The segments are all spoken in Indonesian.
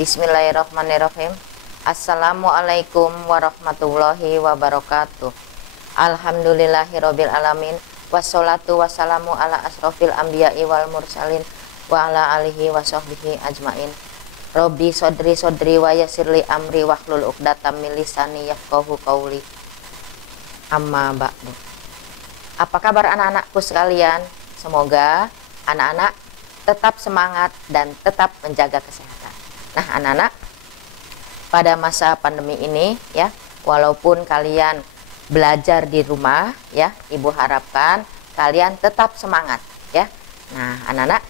Bismillahirrahmanirrahim. Assalamualaikum warahmatullahi wabarakatuh. Alhamdulillahirabbil alamin. Wassalatu wassalamu ala asrofil anbiya'i wal mursalin wa ala alihi wa sahbihi ajmain. Robbi sodri wa yassirli amri wahlul uqdatam min lisani yafqahu qauli. Amma ba'du. Apa kabar anak-anakku sekalian? Semoga anak-anak tetap semangat dan tetap menjaga kesehatan. Nah, anak-anak, pada masa pandemi ini ya, walaupun kalian belajar di rumah ya, Ibu harapkan kalian tetap semangat ya. Nah, anak-anak,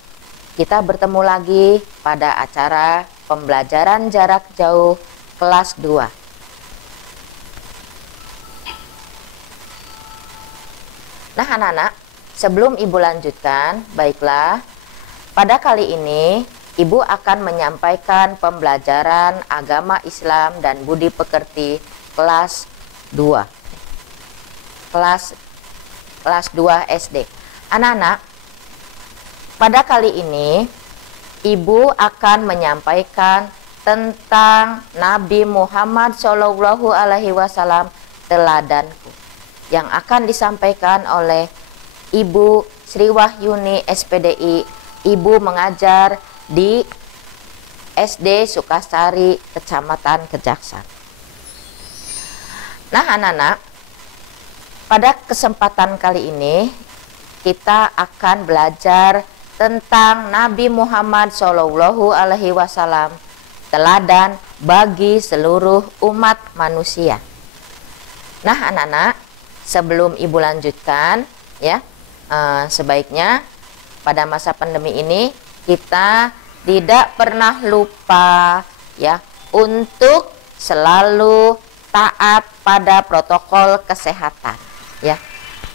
kita bertemu lagi pada acara pembelajaran jarak jauh kelas 2. Nah, anak-anak, sebelum Ibu lanjutkan, baiklah, pada kali ini Ibu akan menyampaikan pembelajaran agama Islam dan budi pekerti kelas 2. Kelas 2 SD. Anak-anak, pada kali ini Ibu akan menyampaikan tentang Nabi Muhammad Shallallahu Alaihi Wasallam, teladanku, yang akan disampaikan oleh Ibu Sri Wahyuni SPDI. Ibu mengajar di SD Sukasari, Kecamatan Kejaksan. Nah, anak-anak, pada kesempatan kali ini kita akan belajar tentang Nabi Muhammad Shallallahu Alaihi Wasallam, teladan bagi seluruh umat manusia. Nah, anak-anak, sebelum Ibu lanjutkan ya, sebaiknya pada masa pandemi ini kita tidak pernah lupa ya untuk selalu taat pada protokol kesehatan ya.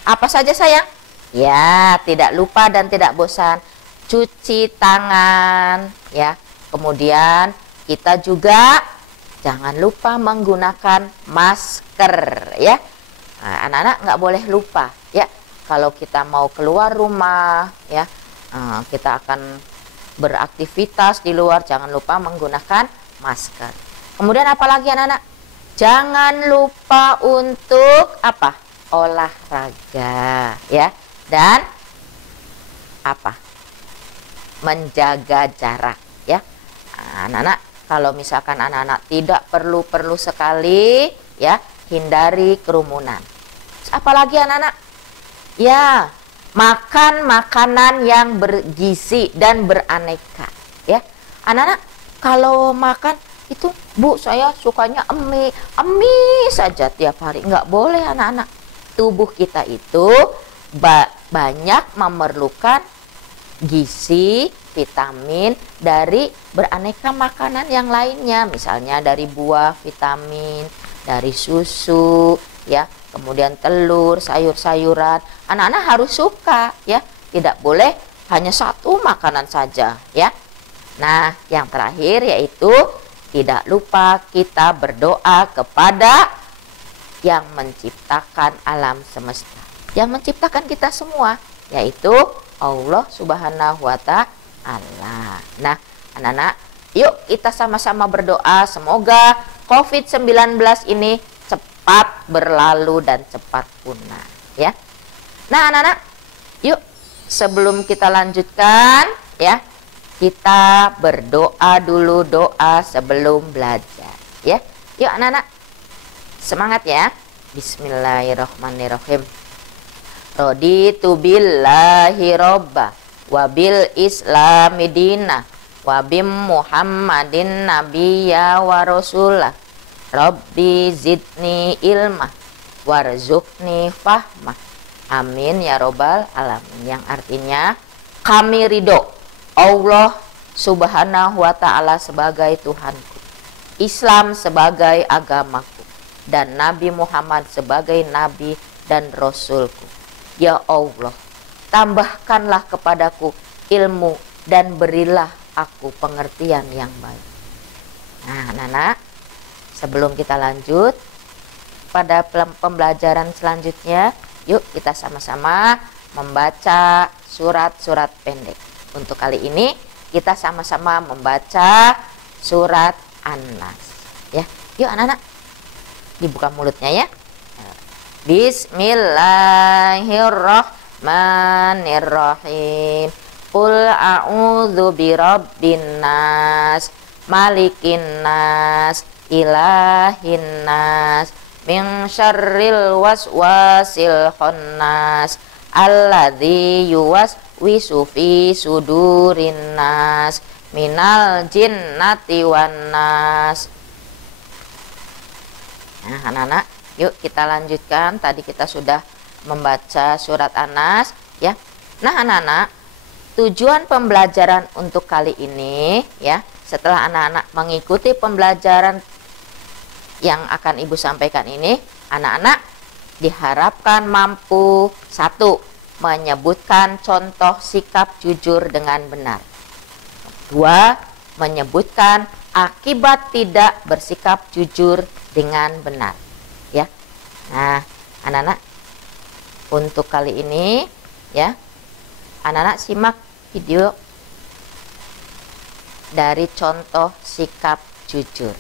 Apa saja sayang? Ya, tidak lupa dan tidak bosan cuci tangan ya. Kemudian kita juga jangan lupa menggunakan masker ya. Nah, anak-anak nggak boleh lupa ya, kalau kita mau keluar rumah ya, kita akan beraktivitas di luar, jangan lupa menggunakan masker. Kemudian apalagi anak-anak? Jangan lupa untuk apa? Olahraga ya, dan apa? Menjaga jarak ya. Anak-anak, kalau misalkan anak-anak tidak perlu sekali ya, hindari kerumunan. Apalagi anak-anak? Ya, makan makanan yang bergizi dan beraneka ya. Anak-anak, kalau makan itu, Bu, saya sukanya mie saja tiap hari. Nggak boleh anak-anak. Tubuh kita itu banyak memerlukan gizi, vitamin dari beraneka makanan yang lainnya. Misalnya dari buah, vitamin, dari susu ya, kemudian telur, sayur-sayuran. Anak-anak harus suka ya, tidak boleh hanya satu makanan saja ya. Nah, yang terakhir yaitu tidak lupa kita berdoa kepada yang menciptakan alam semesta, yang menciptakan kita semua, yaitu Allah Subhanahu wa Ta'ala. Nah, anak-anak, yuk kita sama-sama berdoa semoga COVID-19 ini cepat berlalu dan cepat punah ya. Nah, anak-anak, yuk sebelum kita lanjutkan ya, kita berdoa dulu, doa sebelum belajar ya. Yuk anak-anak, semangat ya. Bismillahirrahmanirrahim. Raditu billahi robba wa bil islami dinah wa bim muhammadin nabiyya wa rasulah. Rabbi zidni ilmah warzuqni fahmah. Amin ya robbal alamin. Yang artinya, kami ridho Allah Subhanahu wa Ta'ala sebagai Tuhanku, Islam sebagai agamaku, dan Nabi Muhammad sebagai Nabi dan Rasulku. Ya Allah, tambahkanlah kepadaku ilmu dan berilah aku pengertian yang baik. Nah, anak-anak, sebelum kita lanjut pada pembelajaran selanjutnya, yuk kita sama-sama membaca surat-surat pendek. Untuk kali ini kita sama-sama membaca surat An-Nas. Ya, yuk anak-anak dibuka mulutnya ya. Bismillahirrahmanirrahim. Qul a'udzu birabbin nas, malikin nas, ilahin nas, min syarril waswasil khannas, alladzi yuwaswisu fi sudurin nas, minal jinnati wan nas. Nah, anak-anak, yuk kita lanjutkan. Tadi kita sudah membaca surat An-Nas ya. Nah, anak-anak, tujuan pembelajaran untuk kali ini ya, setelah anak-anak mengikuti pembelajaran yang akan Ibu sampaikan ini, anak-anak diharapkan mampu: 1. Menyebutkan contoh sikap jujur dengan benar. 2. Menyebutkan akibat tidak bersikap jujur dengan benar ya. Nah, anak-anak, untuk kali ini ya, anak-anak simak video dari contoh sikap jujur.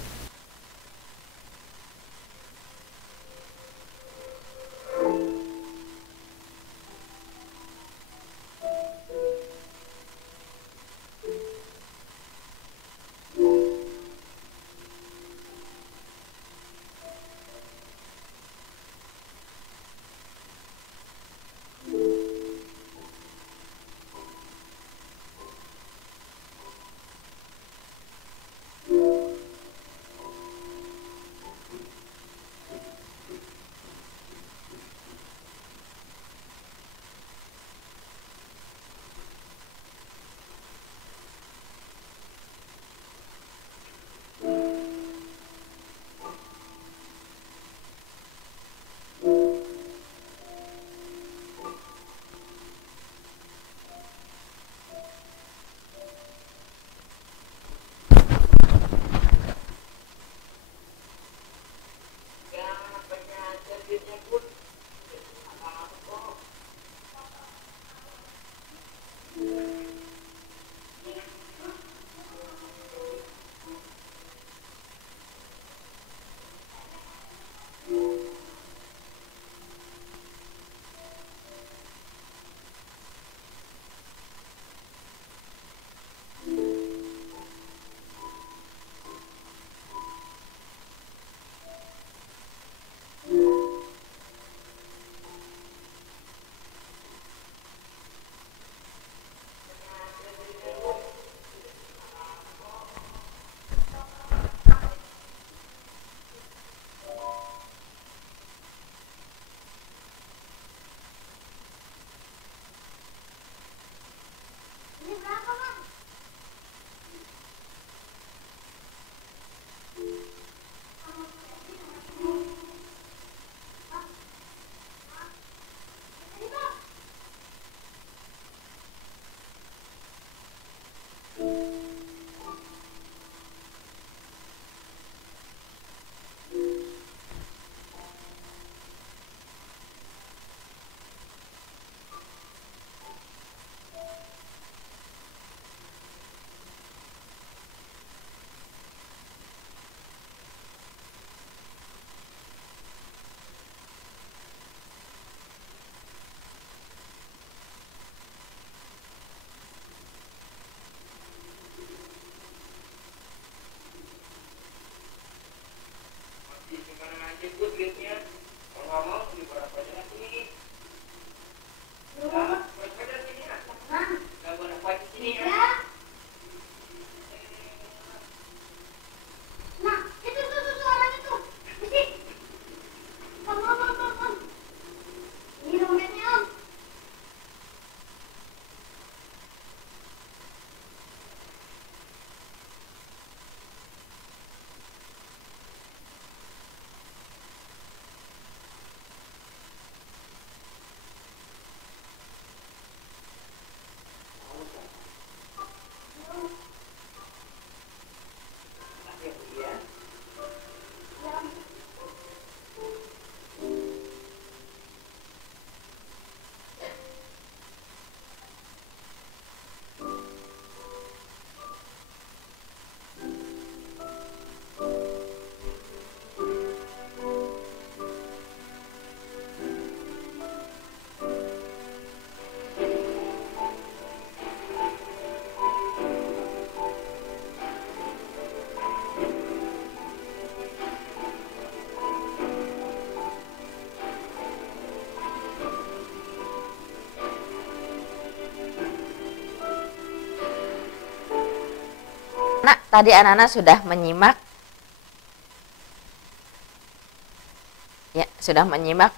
Nah, tadi anak-anak sudah menyimak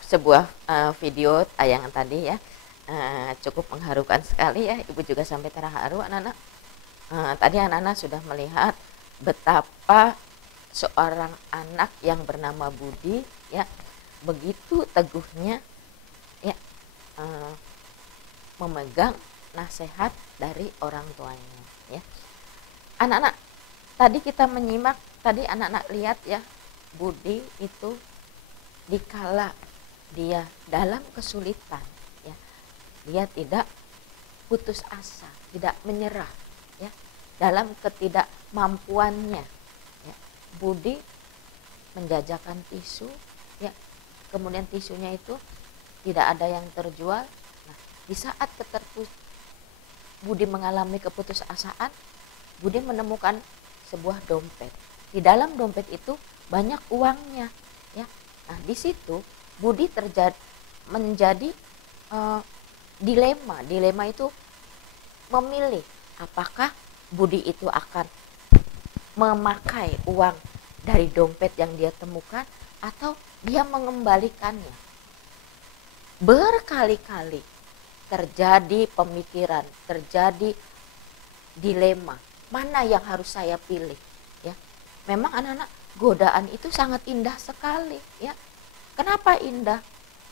sebuah video tayangan tadi ya. Cukup mengharukan sekali ya, Ibu juga sampai terharu anak-anak. Tadi anak-anak sudah melihat betapa seorang anak yang bernama Budi ya begitu teguhnya ya memegang nasihat dari orang tuanya ya. Anak-anak, tadi kita menyimak, tadi anak-anak lihat ya, Budi itu dikala dia dalam kesulitan ya, dia tidak putus asa, tidak menyerah ya, dalam ketidakmampuannya ya, Budi menjajakan tisu ya, kemudian tisunya itu tidak ada yang terjual. Nah, di saat Budi mengalami keputusasaan, Budi menemukan sebuah dompet. Di dalam dompet itu banyak uangnya ya. Nah, di situ Budi menjadi dilema. Dilema itu memilih apakah Budi itu akan memakai uang dari dompet yang dia temukan atau dia mengembalikannya. Berkali-kali terjadi pemikiran, terjadi dilema, mana yang harus saya pilih ya. Memang anak-anak, godaan itu sangat indah sekali ya. Kenapa indah?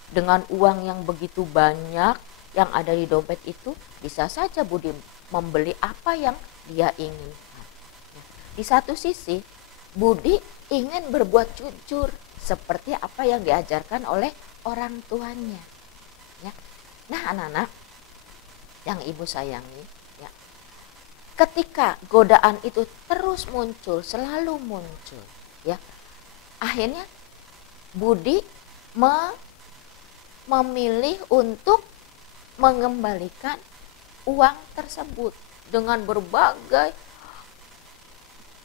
Dengan uang yang begitu banyak yang ada di dompet itu, bisa saja Budi membeli apa yang dia inginkan ya. Di satu sisi Budi ingin berbuat jujur seperti apa yang diajarkan oleh orang tuanya ya. Nah anak-anak yang Ibu sayangi ya, ketika godaan itu terus muncul, selalu muncul ya, akhirnya Budi memilih untuk mengembalikan uang tersebut dengan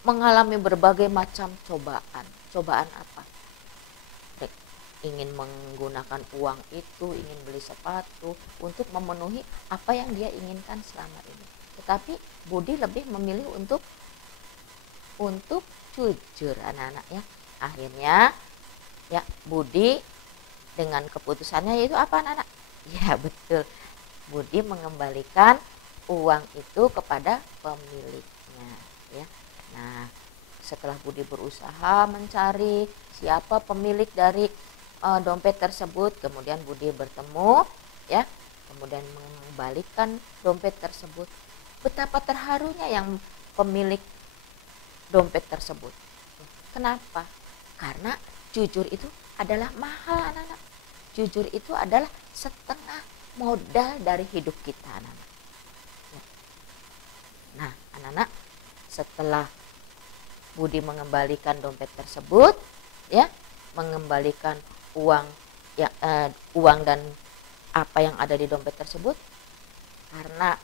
mengalami berbagai macam cobaan. Cobaan apa? Ingin menggunakan uang itu, ingin beli sepatu untuk memenuhi apa yang dia inginkan selama ini. Tetapi Budi lebih memilih untuk jujur anak-anak ya. Akhirnya ya Budi dengan keputusannya yaitu apa anak-anak? Ya betul, Budi mengembalikan uang itu kepada pemiliknya ya. Nah, setelah Budi berusaha mencari siapa pemilik dari dompet tersebut, kemudian Budi bertemu ya, kemudian mengembalikan dompet tersebut. Betapa terharunya yang pemilik dompet tersebut. Kenapa? Karena jujur itu adalah mahal anak-anak. Jujur itu adalah setengah modal dari hidup kita anak-anak. Nah anak-anak, setelah Budi mengembalikan dompet tersebut ya, mengembalikan uang ya, uang dan apa yang ada di dompet tersebut, karena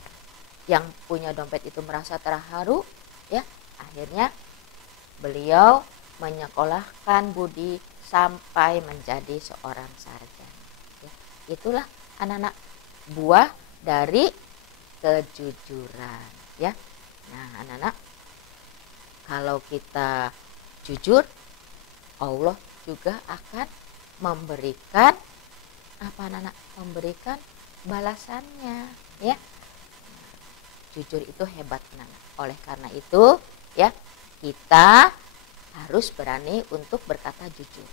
yang punya dompet itu merasa terharu ya, akhirnya beliau menyekolahkan Budi sampai menjadi seorang sarjana ya. Itulah anak-anak buah dari kejujuran ya. Nah anak-anak, kalau kita jujur, Allah juga akan memberikan apa anak-anak? Memberikan balasannya ya. Jujur itu hebat anak-anak. Oleh karena itu ya, kita harus berani untuk berkata jujur.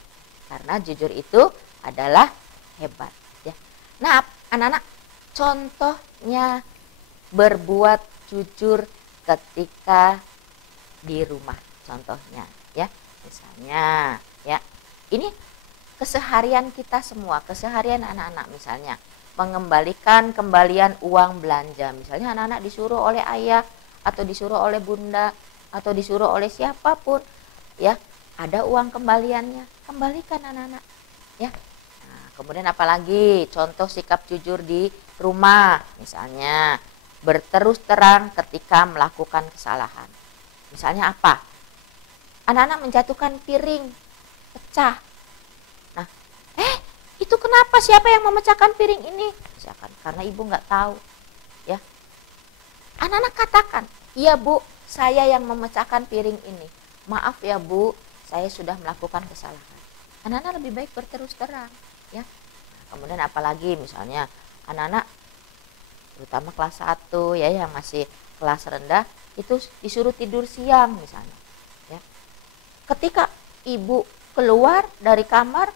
Karena jujur itu adalah hebat ya. Nah anak-anak, contohnya berbuat jujur ketika di rumah contohnya ya. Misalnya ya, ini keseharian kita semua, keseharian anak-anak, misalnya kembalian uang belanja. Misalnya anak-anak disuruh oleh ayah atau disuruh oleh bunda atau disuruh oleh siapapun ya, ada uang kembaliannya, kembalikan anak-anak ya. Nah, kemudian apalagi contoh sikap jujur di rumah, misalnya berterus terang ketika melakukan kesalahan. Misalnya apa? Anak-anak menjatuhkan piring pecah. Nah, itu kenapa? Siapa yang memecahkan piring ini? Misalkan karena ibu nggak tahu ya. Anak-anak katakan, iya bu, saya yang memecahkan piring ini. Maaf ya Bu, saya sudah melakukan kesalahan. Anak-anak lebih baik berterus terang, ya. Kemudian apalagi misalnya anak-anak terutama kelas 1 ya, yang masih kelas rendah itu disuruh tidur siang misalnya, ya. Ketika ibu keluar dari kamar,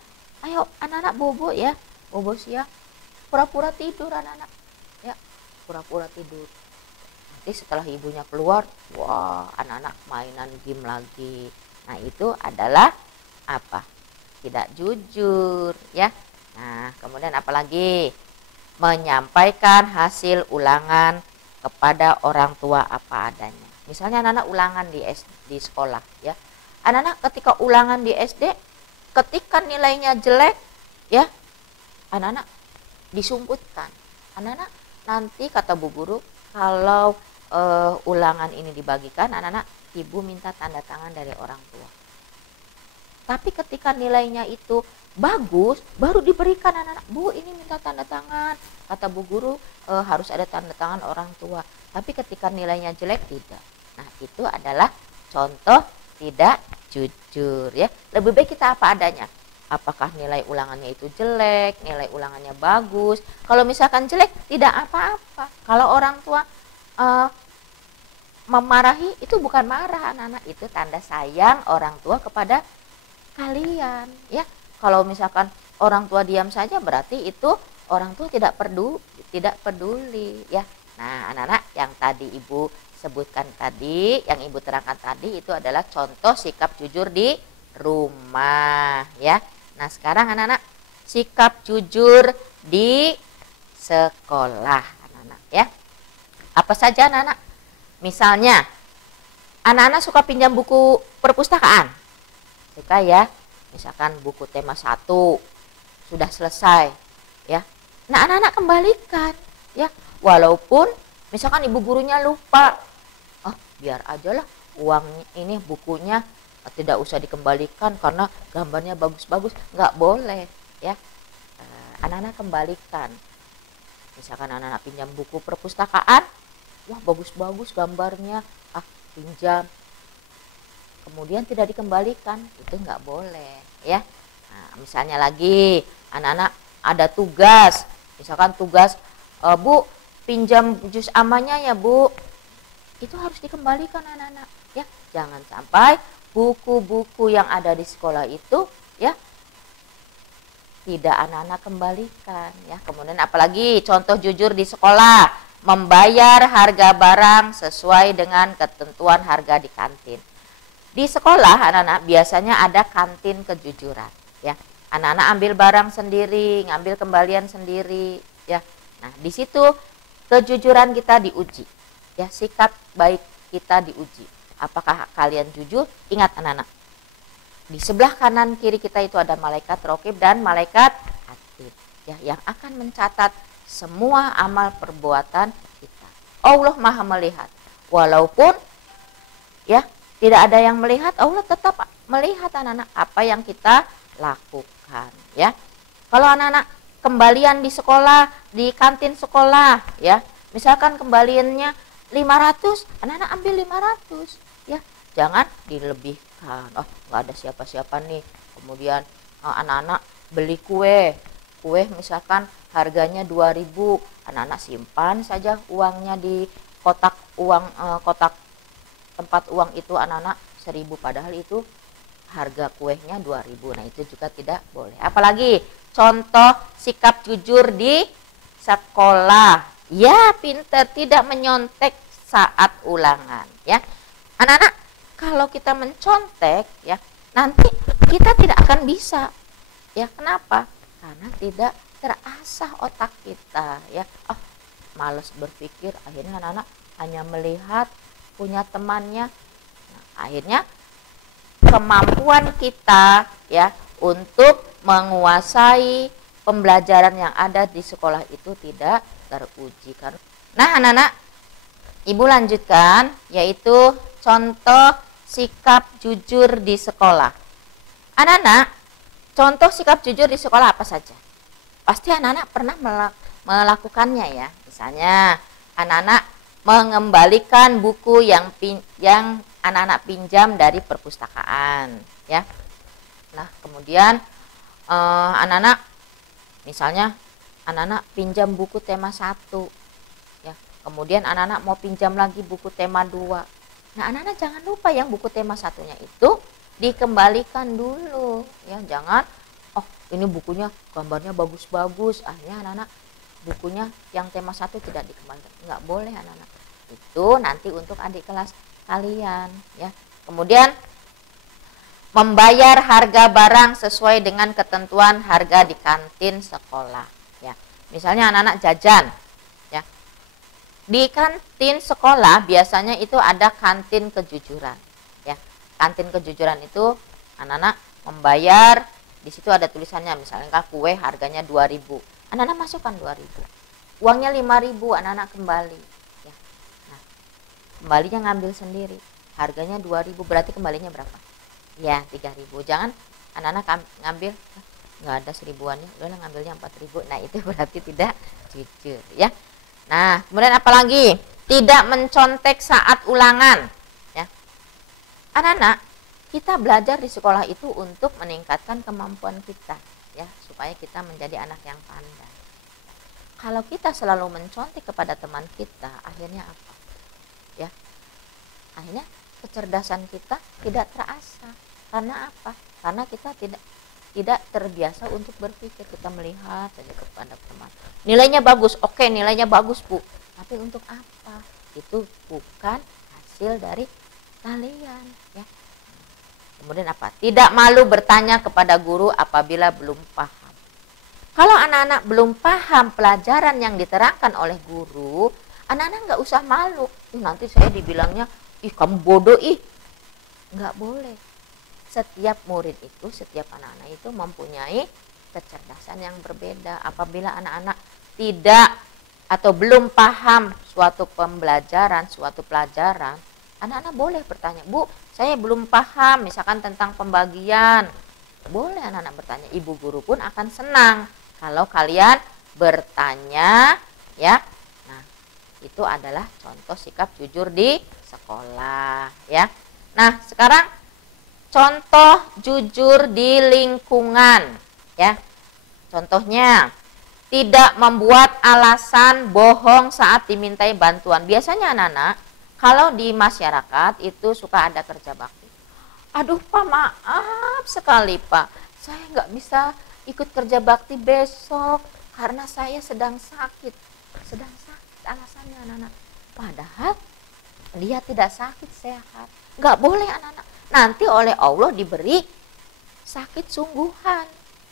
ayo anak-anak bobo ya, bobo siang, pura-pura tidur anak-anak, ya, pura-pura tidur. Nanti setelah ibunya keluar, wah, anak-anak mainan game lagi. Nah, itu adalah apa? Tidak jujur, ya. Nah, kemudian apalagi? Menyampaikan hasil ulangan kepada orang tua apa adanya. Misalnya anak-anak ulangan di sekolah, ya. Anak-anak ketika ulangan di SD, ketika nilainya jelek, ya, anak-anak disumputkan. Anak-anak nanti kata Bu Guru, kalau ulangan ini dibagikan, anak-anak ibu minta tanda tangan dari orang tua. Tapi ketika nilainya itu bagus, baru diberikan anak-anak, Bu ini minta tanda tangan, kata Bu Guru harus ada tanda tangan orang tua. Tapi ketika nilainya jelek, tidak. Nah, itu adalah contoh tidak jujur, ya. Lebih baik kita apa adanya. Apakah nilai ulangannya itu jelek, nilai ulangannya bagus. Kalau misalkan jelek, tidak apa-apa. Kalau orang tua memarahi, itu bukan marah anak-anak, itu tanda sayang orang tua kepada kalian, ya. Kalau misalkan orang tua diam saja, berarti itu orang tua tidak peduli, ya. Nah, anak-anak, yang tadi Ibu sebutkan tadi, yang Ibu terangkan tadi, itu adalah contoh sikap jujur di rumah, ya. Nah, sekarang anak-anak, sikap jujur di sekolah, anak-anak, ya. Apa saja anak-anak? Misalnya, anak-anak suka pinjam buku perpustakaan. Suka ya, misalkan buku tema 1 sudah selesai, ya. Nah, anak-anak kembalikan, ya. Walaupun misalkan ibu gurunya lupa, oh biar aja lah uang ini, bukunya tidak usah dikembalikan karena gambarnya bagus-bagus, nggak boleh, ya. Anak-anak kembalikan. Misalkan anak-anak pinjam buku perpustakaan, wah bagus-bagus gambarnya, pinjam, kemudian tidak dikembalikan, itu nggak boleh, ya. Nah, misalnya lagi anak-anak ada tugas, misalkan tugas, Bu pinjam jus amanya ya Bu, itu harus dikembalikan anak-anak, ya. Jangan sampai buku-buku yang ada di sekolah itu, ya, tidak anak-anak kembalikan, ya. Kemudian apalagi contoh jujur di sekolah, membayar harga barang sesuai dengan ketentuan harga di kantin. Di sekolah anak-anak biasanya ada kantin kejujuran, ya. Anak-anak ambil barang sendiri, ngambil kembalian sendiri, ya. Nah, di situ kejujuran kita diuji, ya, sikap baik kita diuji. Apakah kalian jujur? Ingat anak-anak, di sebelah kanan kiri kita itu ada malaikat raqib dan malaikat atid, ya, yang akan mencatat semua amal perbuatan kita. Allah Maha melihat. Walaupun, ya, tidak ada yang melihat, Allah tetap melihat anak-anak apa yang kita lakukan, ya. Kalau anak-anak kembalian di sekolah, di kantin sekolah, ya, misalkan kembaliannya 500, anak-anak ambil 500, ya. Jangan dilebihkan. Oh, nggak ada siapa-siapa nih. Kemudian anak-anak beli kue misalkan harganya 2.000, anak-anak simpan saja uangnya di kotak uang, kotak tempat uang itu anak-anak 1.000, padahal itu harga kuenya 2.000. Nah, itu juga tidak boleh. Apalagi contoh sikap jujur di sekolah, ya, pintar, tidak menyontek saat ulangan, ya. Anak-anak, kalau kita mencontek, ya, nanti kita tidak akan bisa, ya. Kenapa? Karena tidak terasah otak kita, ya. Oh, males berpikir, akhirnya anak-anak hanya melihat punya temannya. Nah, akhirnya kemampuan kita, ya, untuk menguasai pembelajaran yang ada di sekolah itu tidak teruji. Nah, anak-anak, Ibu lanjutkan, yaitu contoh sikap jujur di sekolah. Anak-anak, contoh sikap jujur di sekolah apa saja? Pasti anak-anak pernah melakukannya, ya. Misalnya, anak-anak mengembalikan buku yang anak-anak pinjam dari perpustakaan, ya. Nah, kemudian anak-anak misalnya anak-anak pinjam buku tema 1, ya. Kemudian anak-anak mau pinjam lagi buku tema 2. Nah, anak-anak jangan lupa yang buku tema 1-nya itu dikembalikan dulu, ya. Jangan, oh ini bukunya gambarnya bagus-bagus, akhirnya anak-anak bukunya yang tema 1 tidak dikembalikan. Nggak boleh anak-anak. Itu nanti untuk adik kelas kalian, ya. Kemudian membayar harga barang sesuai dengan ketentuan harga di kantin sekolah, ya. Misalnya anak-anak jajan, ya. Di kantin sekolah biasanya itu ada kantin kejujuran, ya. Kantin kejujuran itu anak-anak membayar, di situ ada tulisannya, misalnya kue harganya 2.000. Anak-anak masukkan 2.000. Uangnya 5.000, anak-anak kembali, ya. Nah, kembalinya ngambil sendiri. Harganya 2.000, berarti kembalinya berapa? Ya, 3.000. Jangan anak-anak ngambil nggak ada seribuannya, udah ngambilnya 4.000. Nah, itu berarti tidak jujur, ya. Nah, kemudian apa lagi? Tidak mencontek saat ulangan, ya. Anak-anak, kita belajar di sekolah itu untuk meningkatkan kemampuan kita, ya, supaya kita menjadi anak yang pandai. Kalau kita selalu mencontek kepada teman kita, akhirnya apa? Ya. Akhirnya kecerdasan kita tidak terasa. Karena apa? Karena kita tidak terbiasa untuk berpikir. Kita melihat saja kepada teman. Nilainya bagus, oke, nilainya bagus, Bu. Tapi untuk apa? Itu bukan hasil dari kalian, ya. Kemudian apa? Tidak malu bertanya kepada guru apabila belum paham. Kalau anak-anak belum paham pelajaran yang diterangkan oleh guru, anak-anak nggak usah malu. Nanti saya dibilangnya, ih kamu bodoh, ih. Nggak boleh. Setiap murid itu, setiap anak-anak itu mempunyai kecerdasan yang berbeda. Apabila anak-anak tidak atau belum paham suatu pembelajaran, suatu pelajaran, anak-anak boleh bertanya, Bu, saya belum paham misalkan tentang pembagian. Boleh anak-anak bertanya, ibu guru pun akan senang kalau kalian bertanya, ya. Nah, itu adalah contoh sikap jujur di sekolah, ya. Nah, sekarang contoh jujur di lingkungan, ya. Contohnya, tidak membuat alasan bohong saat dimintai bantuan. Biasanya anak-anak kalau di masyarakat itu suka ada kerja bakti. Aduh Pak, maaf sekali Pak, saya nggak bisa ikut kerja bakti besok karena saya sedang sakit. Sedang sakit alasannya anak-anak. Padahal dia tidak sakit, sehat. Nggak boleh anak-anak. Nanti oleh Allah diberi sakit sungguhan,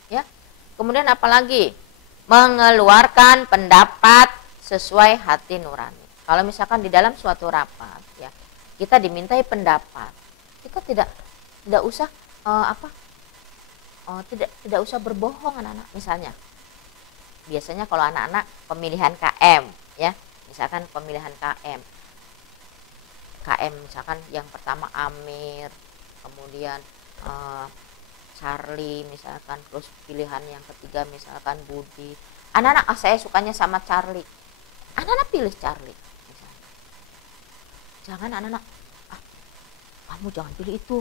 ya. Kemudian apalagi? Mengeluarkan pendapat sesuai hati nurani. Kalau misalkan di dalam suatu rapat, ya, kita dimintai pendapat, kita tidak usah tidak usah berbohong anak-anak. Misalnya, biasanya kalau anak-anak pemilihan KM, ya, misalkan pemilihan KM misalkan yang pertama Amir, kemudian Charlie misalkan, terus pilihan yang ketiga misalkan Budi. Anak-anak, saya sukanya sama Charlie. Anak-anak pilih Charlie misalnya. Jangan anak-anak, kamu jangan pilih itu.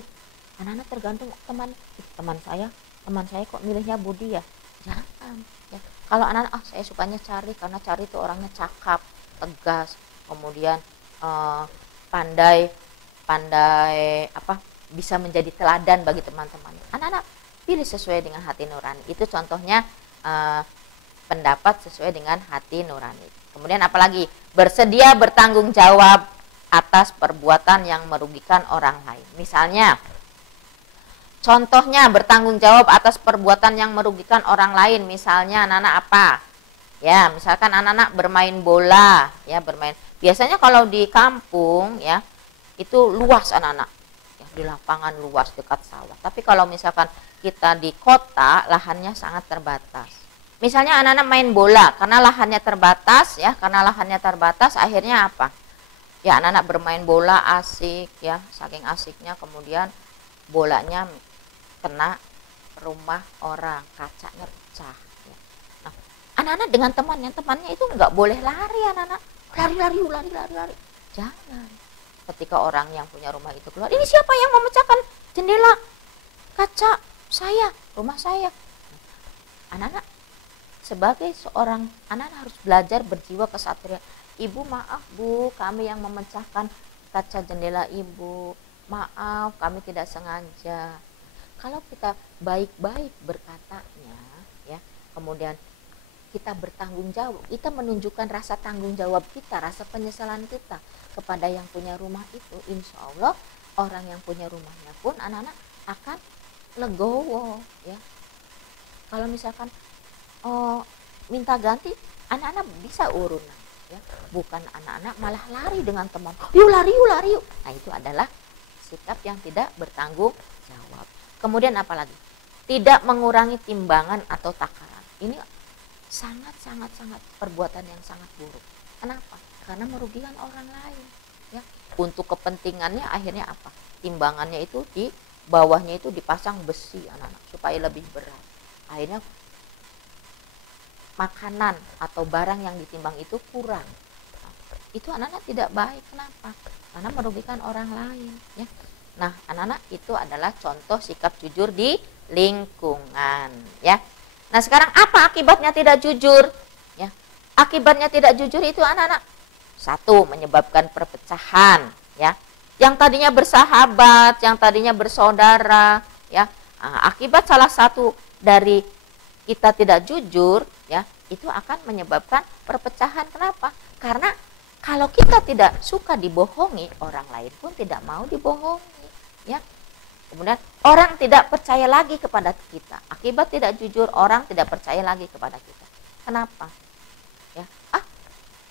Anak-anak tergantung teman saya kok milihnya Budi ya. Jangan, ya. Kalau anak-anak, saya sukanya Charlie karena Charlie itu orangnya cakap, tegas, kemudian pandai bisa menjadi teladan bagi teman-teman. Anak-anak pilih sesuai dengan hati nurani. Itu contohnya pendapat sesuai dengan hati nurani. Kemudian apalagi? Bersedia bertanggung jawab atas perbuatan yang merugikan orang lain. Misalnya, contohnya bertanggung jawab atas perbuatan yang merugikan orang lain. Misalnya anak-anak apa? Ya, misalkan anak-anak bermain bola, ya, bermain. Biasanya kalau di kampung, ya, itu luas anak-anak, ya, di lapangan luas dekat sawah. Tapi kalau misalkan kita di kota, lahannya sangat terbatas. Misalnya anak-anak main bola karena lahannya terbatas, ya, karena lahannya terbatas, akhirnya apa? Ya, anak-anak bermain bola asik, ya, saking asiknya kemudian bolanya kena rumah orang, kacanya pecah. Ya. Nah, anak-anak dengan temannya itu nggak boleh lari anak-anak. lari. Jangan. Ketika orang yang punya rumah itu keluar, ini siapa yang memecahkan jendela kaca saya, rumah saya? Anak-anak, sebagai seorang anak harus belajar berjiwa kesatria. Ibu maaf bu, kami yang memecahkan kaca jendela ibu. Maaf, kami tidak sengaja. Kalau kita baik-baik berkatanya, ya, kemudian kita bertanggung jawab, kita menunjukkan rasa tanggung jawab kita, rasa penyesalan kita kepada yang punya rumah itu, insya Allah orang yang punya rumahnya pun anak-anak akan legowo, ya. Kalau misalkan minta ganti, anak-anak bisa urunan, ya. Bukan anak-anak malah lari dengan teman, yuk lari yuk. Nah, itu adalah sikap yang tidak bertanggung jawab. Kemudian apalagi? Tidak mengurangi timbangan atau takaran. Ini sangat perbuatan yang sangat buruk. Kenapa? Karena merugikan orang lain, ya. Untuk kepentingannya akhirnya apa? Timbangannya itu di bawahnya itu dipasang besi anak-anak supaya lebih berat. Akhirnya makanan atau barang yang ditimbang itu kurang. Nah, itu anak-anak tidak baik. Kenapa? Karena merugikan orang lain, ya. Nah, anak-anak itu adalah contoh sikap jujur di lingkungan, ya. Nah, sekarang apa akibatnya tidak jujur? Ya, akibatnya tidak jujur itu anak-anak, satu, menyebabkan perpecahan, ya. Yang tadinya bersahabat, yang tadinya bersaudara, ya. Nah, akibat salah satu dari kita tidak jujur, ya, itu akan menyebabkan perpecahan. Kenapa? Karena kalau kita tidak suka dibohongi, orang lain pun tidak mau dibohongi, ya. Kemudian orang tidak percaya lagi kepada kita. Akibat tidak jujur, orang tidak percaya lagi kepada kita. Kenapa? Ya,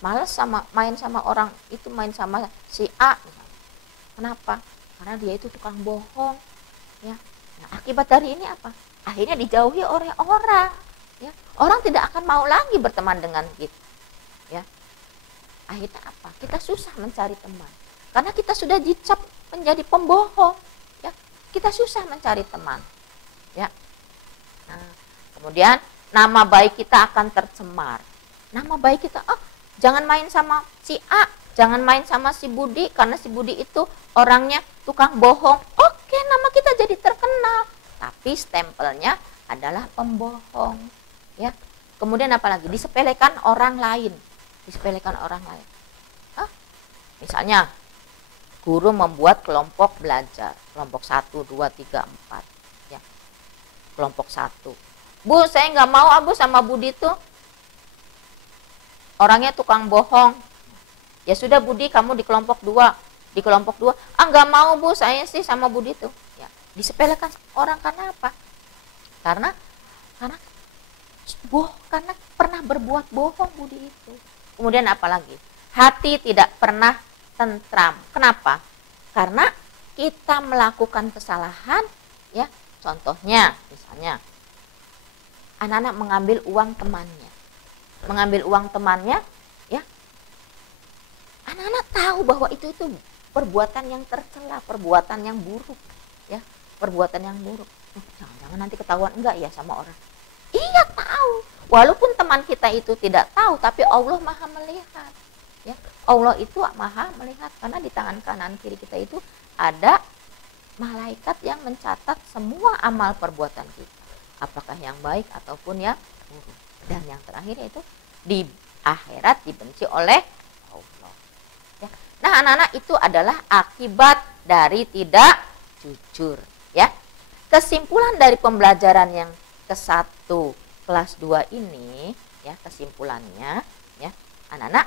malas main sama orang itu, main sama si A. Kenapa? Karena dia itu tukang bohong. Ya. Nah, akibat dari ini apa? Akhirnya dijauhi oleh orang. Ya. Orang tidak akan mau lagi berteman dengan kita. Ya. Akhirnya apa? Kita susah mencari teman. Karena kita sudah dicap menjadi pembohong. Kita susah mencari teman, ya. Nah, kemudian nama baik kita akan tercemar. Nama baik kita, jangan main sama si A, jangan main sama si Budi, karena si Budi itu orangnya tukang bohong. Oke, nama kita jadi terkenal, tapi stempelnya adalah pembohong, ya. Kemudian apalagi? Disepelekan orang lain, misalnya guru membuat kelompok belajar, kelompok 1, 2, 3, 4, ya. Kelompok 1. Bu, saya nggak mau Bu sama Budi tuh. Orangnya tukang bohong. Ya sudah Budi, kamu di kelompok 2. Di kelompok 2, nggak mau Bu, saya sih sama Budi tuh. Ya, disepelekan orang karena apa? Karena pernah berbuat bohong Budi itu. Kemudian apalagi? Hati tidak pernah tentram. Kenapa? Karena kita melakukan kesalahan, ya. Contohnya, misalnya anak-anak mengambil uang temannya, ya. Anak-anak tahu bahwa itu perbuatan yang tercela, perbuatan yang buruk, ya. Perbuatan yang buruk. Jangan nanti ketahuan enggak ya sama orang. Iya tahu. Walaupun teman kita itu tidak tahu, tapi Allah Maha melihat. Ya, Allah itu Maha melihat, karena di tangan kanan kiri kita itu ada malaikat yang mencatat semua amal perbuatan kita, apakah yang baik ataupun yang buruk. Dan yang terakhir itu di akhirat dibenci oleh Allah. Ya. Nah, anak-anak, itu adalah akibat dari tidak jujur. Ya, kesimpulan dari pembelajaran yang ke-1 kelas 2 ini, ya, kesimpulannya, ya, anak-anak,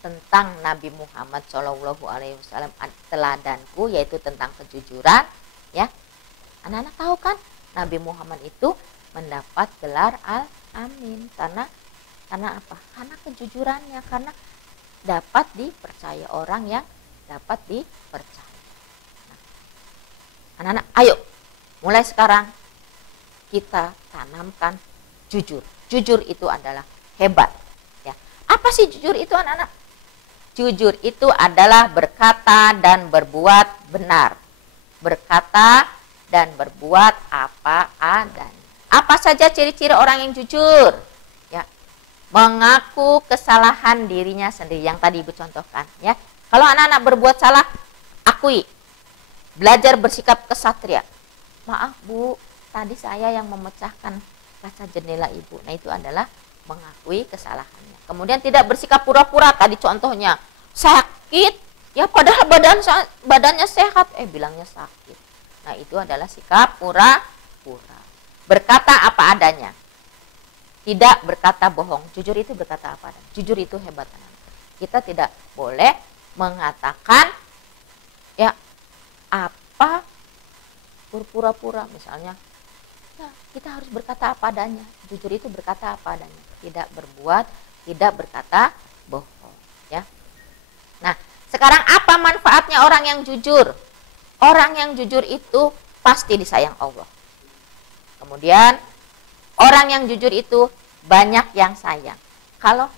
tentang Nabi Muhammad SAW, teladanku, yaitu tentang kejujuran, ya. Anak-anak tahu kan, Nabi Muhammad itu mendapat gelar Al-Amin karena apa? Karena kejujurannya, karena dapat dipercaya, orang yang dapat dipercaya. Nah, anak-anak, ayo mulai sekarang kita tanamkan jujur. Jujur itu adalah hebat, ya. Apa sih jujur itu, anak-anak? Jujur itu adalah berkata dan berbuat benar. Berkata dan berbuat apa adanya. Apa saja ciri-ciri orang yang jujur? Ya. mengaku kesalahan dirinya sendiri yang tadi Ibu contohkan ya. Kalau anak-anak berbuat salah, akui. Belajar bersikap kesatria. Maaf Bu, tadi saya yang memecahkan kaca jendela Ibu. Nah, itu adalah mengakui kesalahannya. Kemudian tidak bersikap pura-pura, tadi contohnya sakit, ya padahal badannya sehat, bilangnya sakit. Nah, itu adalah sikap pura-pura. Berkata apa adanya. Tidak berkata bohong. Jujur itu berkata apa adanya. Jujur itu hebat. Kita tidak boleh mengatakan ya apa pura-pura. Misalnya, ya kita harus berkata apa adanya. Jujur itu berkata apa adanya. Tidak berbuat, tidak berkata bohong. Ya. Nah, sekarang apa manfaatnya orang yang jujur? Orang yang jujur itu pasti disayang Allah. Kemudian orang yang jujur itu banyak yang sayang. Kalau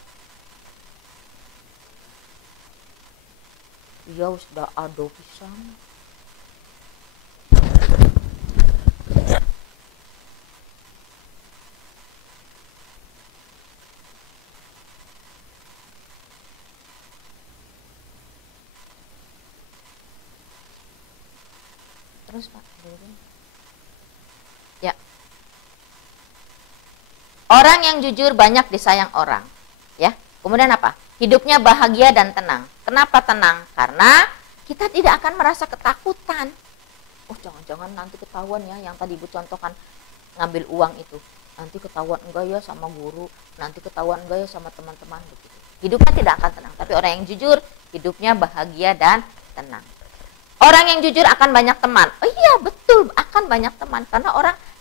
ya sudah ada pisang. Terus Pak. Ya. Orang yang jujur banyak disayang orang, ya. Kemudian apa? Hidupnya bahagia dan tenang. Kenapa tenang? Karena kita tidak akan merasa ketakutan. Oh, jangan-jangan nanti ketahuan ya, yang tadi Ibu contohkan ngambil uang itu. Nanti ketahuan enggak ya sama guru, nanti ketahuan enggak ya sama teman-teman begitu. Hidupnya tidak akan tenang, tapi orang yang jujur hidupnya bahagia dan tenang. Orang yang jujur akan banyak teman. Oh iya, betul, akan banyak teman karena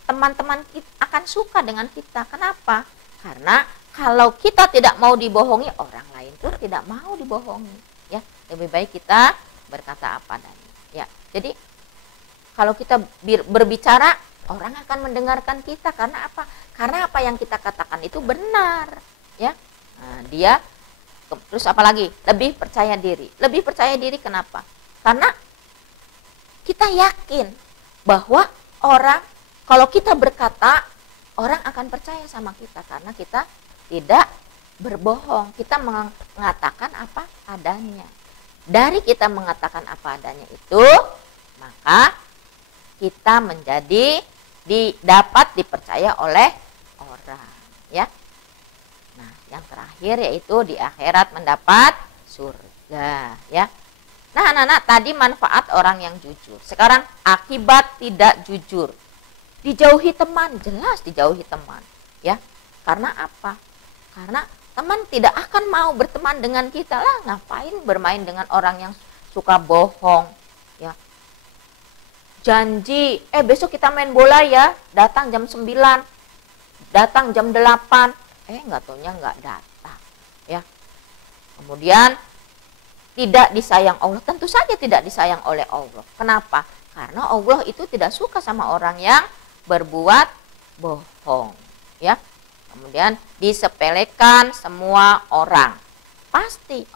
teman-teman akan suka dengan kita. Kenapa? Karena kalau kita tidak mau dibohongi, orang lain pun tidak mau dibohongi. Ya, lebih baik kita berkata apa adanya. Ya, jadi kalau kita berbicara, orang akan mendengarkan kita. Karena apa? Karena apa yang kita katakan itu benar. Ya, nah, terus apa lagi? Lebih percaya diri. Lebih percaya diri kenapa? Karena kita yakin bahwa kalau kita berkata, orang akan percaya sama kita karena kita tidak berbohong. Kita mengatakan apa adanya. Dari kita mengatakan apa adanya itu, maka kita menjadi dapat dipercaya oleh orang, ya. Nah, yang terakhir yaitu di akhirat mendapat surga, ya. Nah, anak-anak, tadi manfaat orang yang jujur. Sekarang akibat tidak jujur. Dijauhi teman, jelas dijauhi teman, ya. Karena apa? Karena teman tidak akan mau berteman dengan kita lah. Ngapain bermain dengan orang yang suka bohong, ya. Janji, besok kita main bola ya, datang jam 9, datang jam 8, nggak taunya nggak datang, ya. Kemudian tidak disayang Allah, tentu saja tidak disayang oleh Allah. Kenapa? Karena Allah itu tidak suka sama orang yang berbuat bohong, ya. Kemudian disepelekan semua orang. Pasti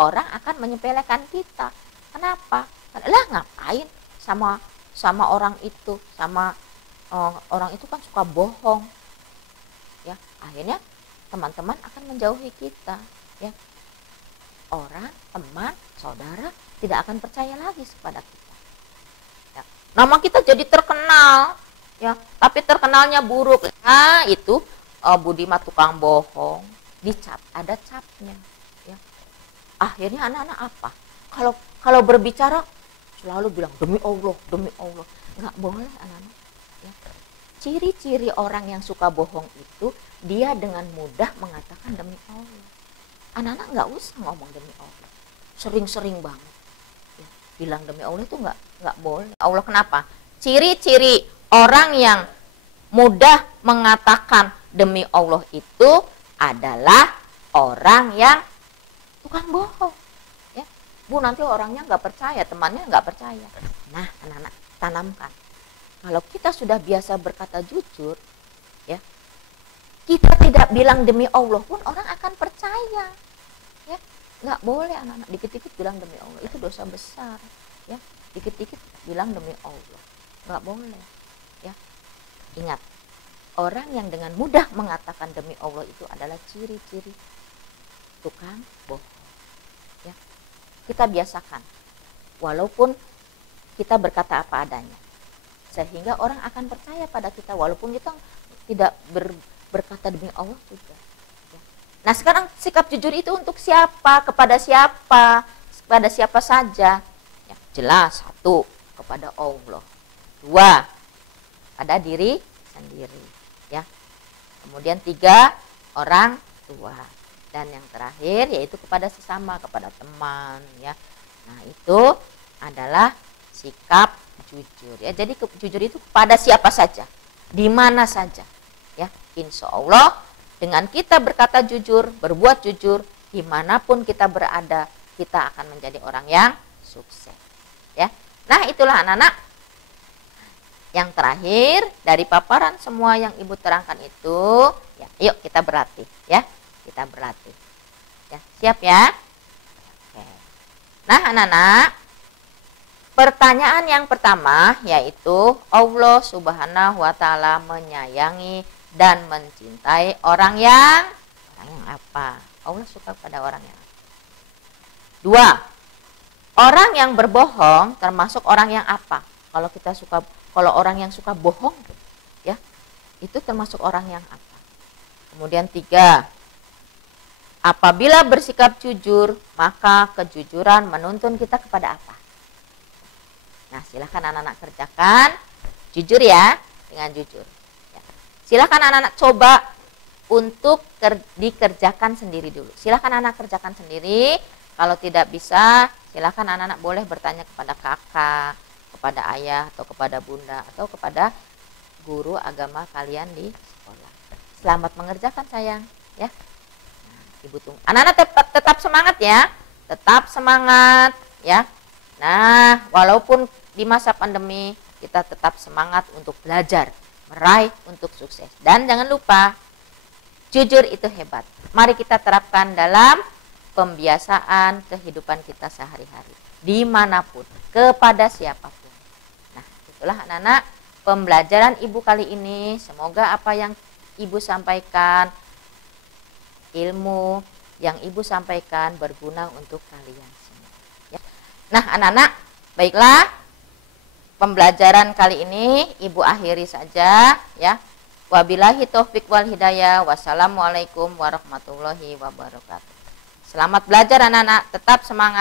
orang akan menyepelekan kita. Kenapa? Lah ngapain sama orang itu, orang itu kan suka bohong. Ya, akhirnya teman-teman akan menjauhi kita, ya. Orang, teman, saudara tidak akan percaya lagi kepada kita. Ya. Nama kita jadi terkenal, ya, tapi terkenalnya buruk. Nah, itu Budi mah tukang bohong, dicap, ada capnya, ya. Akhirnya anak-anak apa? Kalau berbicara selalu bilang demi Allah, nggak boleh anak-anak. Ya. Ciri-ciri orang yang suka bohong itu dia dengan mudah mengatakan demi Allah. Anak-anak nggak usah ngomong demi Allah, sering-sering banget. Ya. Bilang demi Allah itu nggak boleh. Allah kenapa? Ciri-ciri orang yang mudah mengatakan demi Allah itu adalah orang yang tukang bohong. Ya. Bu, nanti orangnya nggak percaya, temannya nggak percaya. Nah, anak-anak, tanamkan. Kalau kita sudah biasa berkata jujur, ya, kita tidak bilang demi Allah pun orang akan percaya. Ya, nggak boleh anak-anak dikit-dikit bilang demi Allah, itu dosa besar. Ya, dikit-dikit bilang demi Allah, nggak boleh. Ya, ingat, orang yang dengan mudah mengatakan demi Allah itu adalah ciri-ciri tukang bohong. Ya. Kita biasakan, walaupun kita berkata apa adanya, sehingga orang akan percaya pada kita walaupun kita tidak berkata demi Allah juga. Ya. Nah sekarang sikap jujur itu untuk siapa? Kepada siapa? Kepada siapa saja? Ya, jelas, 1, kepada Allah. 2, pada diri sendiri. Ya. Kemudian 3, orang tua. Dan yang terakhir yaitu kepada sesama, kepada teman. Ya. Nah itu adalah sikap jujur. Ya. Jadi jujur itu kepada siapa saja, di mana saja. Ya. Insya Allah dengan kita berkata jujur, berbuat jujur, dimanapun kita berada, kita akan menjadi orang yang sukses. Ya. Nah itulah anak-anak. Yang terakhir dari paparan semua yang Ibu terangkan itu, ya, yuk kita berlatih, ya, kita berlatih, ya, siap ya? Oke. Nah anak-anak, pertanyaan yang pertama yaitu Allah Subhanahu Wa Taala menyayangi dan mencintai orang yang apa? Allah suka pada orang yang apa? 2, orang yang berbohong termasuk orang yang apa? Kalau orang yang suka bohong, ya, itu termasuk orang yang apa? Kemudian 3, apabila bersikap jujur, maka kejujuran menuntun kita kepada apa? Nah, silakan anak-anak kerjakan jujur ya, dengan jujur. Ya. Silakan anak-anak coba untuk dikerjakan sendiri dulu. Silakan anak kerjakan sendiri. Kalau tidak bisa, silakan anak-anak boleh bertanya kepada kakak, kepada ayah atau kepada bunda atau kepada guru agama kalian di sekolah. Selamat mengerjakan sayang, ya. Nah, Ibu tunggu. Anak-anak tetap semangat ya, tetap semangat ya. Nah, walaupun di masa pandemi kita tetap semangat untuk belajar, meraih untuk sukses. Dan jangan lupa, jujur itu hebat. Mari kita terapkan dalam pembiasaan kehidupan kita sehari-hari, dimanapun, kepada siapapun. Nah, itulah anak-anak pembelajaran Ibu kali ini. Semoga apa yang Ibu sampaikan, ilmu yang Ibu sampaikan berguna untuk kalian semua. Ya. Nah, anak-anak, baiklah, pembelajaran kali ini Ibu akhiri saja ya. Wabillahi taufik wal hidayah. Wassalamualaikum warahmatullahi wabarakatuh. Selamat belajar anak-anak, tetap semangat.